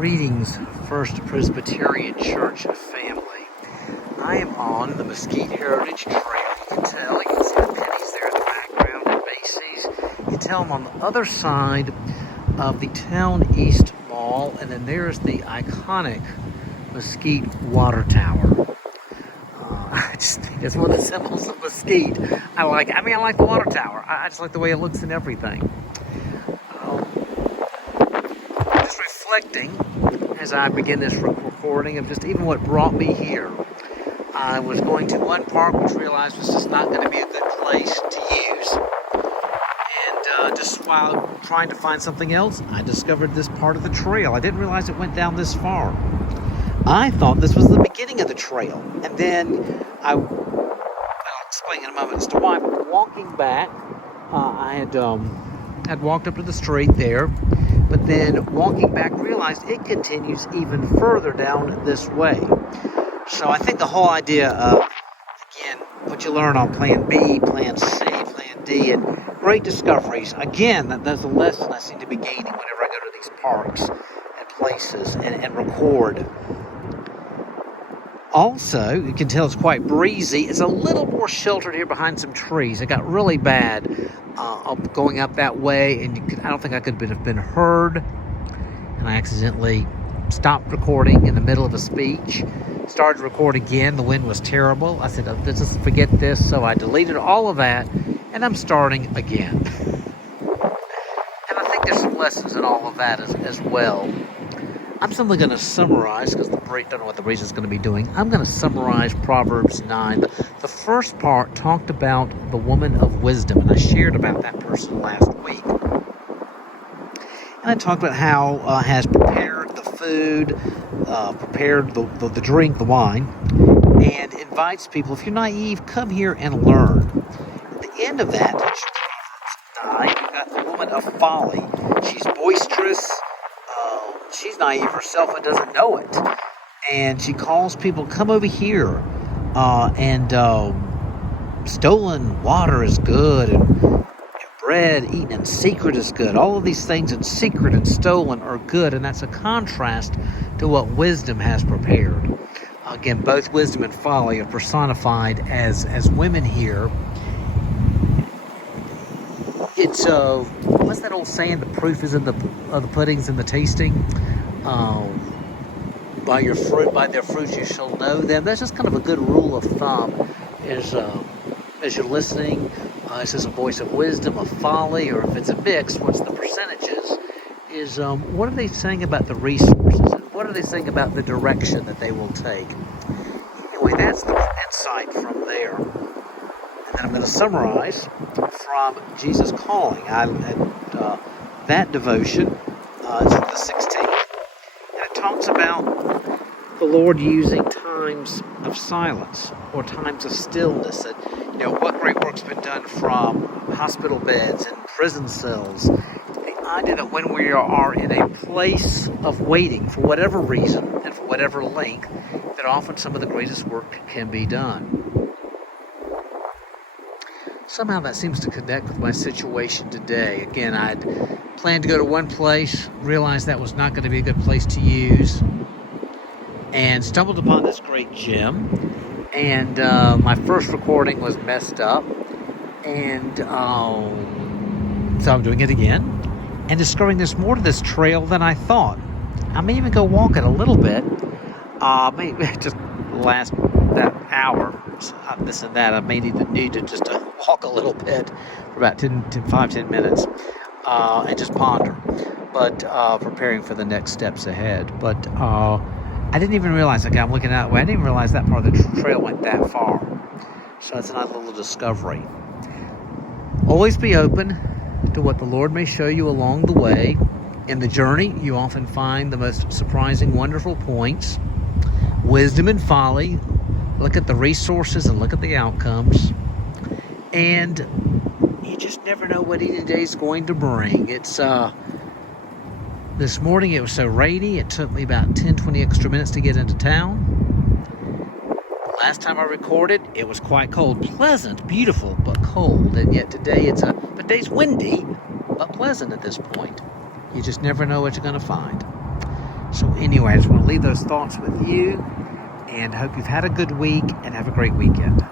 Greetings, First Presbyterian Church family. I am on the Mesquite Heritage Trail. You can tell, you can see the pennies there in the background and Macy's. You can tell I'm on the other side of the Town East Mall, and then there's the iconic Mesquite Water Tower. I just think it's one of the symbols of Mesquite. I like the water tower. I just like the way it looks and everything. Just reflecting as I begin this recording of just even what brought me here. I was going to one park which realized was just not going to be a good place to use. And just while trying to find something else, I discovered this part of the trail. I didn't realize it went down this far. I thought this was the beginning of the trail. And then I'll explain in a moment as to why. But walking back, I had walked up to the street there. But then walking back, realized it continues even further down this way. So I think the whole idea of, again, what you learn on Plan B, Plan C, Plan D, and great discoveries, again, that's a lesson I seem to be gaining whenever I go to these parks and places and record. Also, you can tell it's quite breezy. It's a little more sheltered here behind some trees. It got really bad going up that way, and I don't think I could have been heard. And I accidentally stopped recording in the middle of a speech. Started to record again. The wind was terrible. I said, let's just forget this. So I deleted all of that, and I'm starting again. And I think there's some lessons in all of that as well. I'm simply going to summarize, because don't know what the breeze is going to be doing. I'm going to summarize Proverbs 9. The first part talked about the woman of wisdom, and I shared about that person last week. And I talked about how has prepared the food, prepared the drink, the wine, and invites people, if you're naive, come here and learn. At the end of that, Proverbs 9, you've got the woman of folly. She's boisterous. She's naive herself and doesn't know it. And she calls people, come over here. And stolen water is good. And bread eaten in secret is good. All of these things in secret and stolen are good. And that's a contrast to what wisdom has prepared. Again, both wisdom and folly are personified as women here. It's what's that old saying? The proof is in the pudding's in the tasting. By their fruits you shall know them. That's just kind of a good rule of thumb. Is as you're listening, is this a voice of wisdom, of folly, or if it's a mix, what's the percentages? Is what are they saying about the resources, and what are they saying about the direction that they will take? Anyway, that's the insight from there. And I'm going to summarize from Jesus Calling. That devotion is from the 16th. And it talks about the Lord using times of silence or times of stillness. And, what great work's been done from hospital beds and prison cells. The idea that when we are in a place of waiting for whatever reason and for whatever length, that often some of the greatest work can be done. Somehow that seems to connect with my situation today. Again, I'd planned to go to one place, realized that was not going to be a good place to use, and stumbled upon this great gym. And my first recording was messed up, and so I'm doing it again, and discovering there's more to this trail than I thought. I may even go walk it a little bit, maybe just last that hour. This and that. I may need to just walk a little bit for about 10 minutes and just ponder, but preparing for the next steps ahead. But I didn't even realize, I'm looking that way, I didn't even realize that part of the trail went that far. So that's another little discovery. Always be open to what the Lord may show you along the way. In the journey, you often find the most surprising, wonderful points. Wisdom and folly. Look at the resources and look at the outcomes. And you just never know what each day is going to bring. It's this morning it was so rainy, it took me about 10-20 extra minutes to get into town. Last time I recorded, it was quite cold. Pleasant, beautiful, but cold. And yet today today's windy, but pleasant at this point. You just never know what you're going to find. So Anyway, I just want to leave those thoughts with you, and hope you've had a good week and have a great weekend.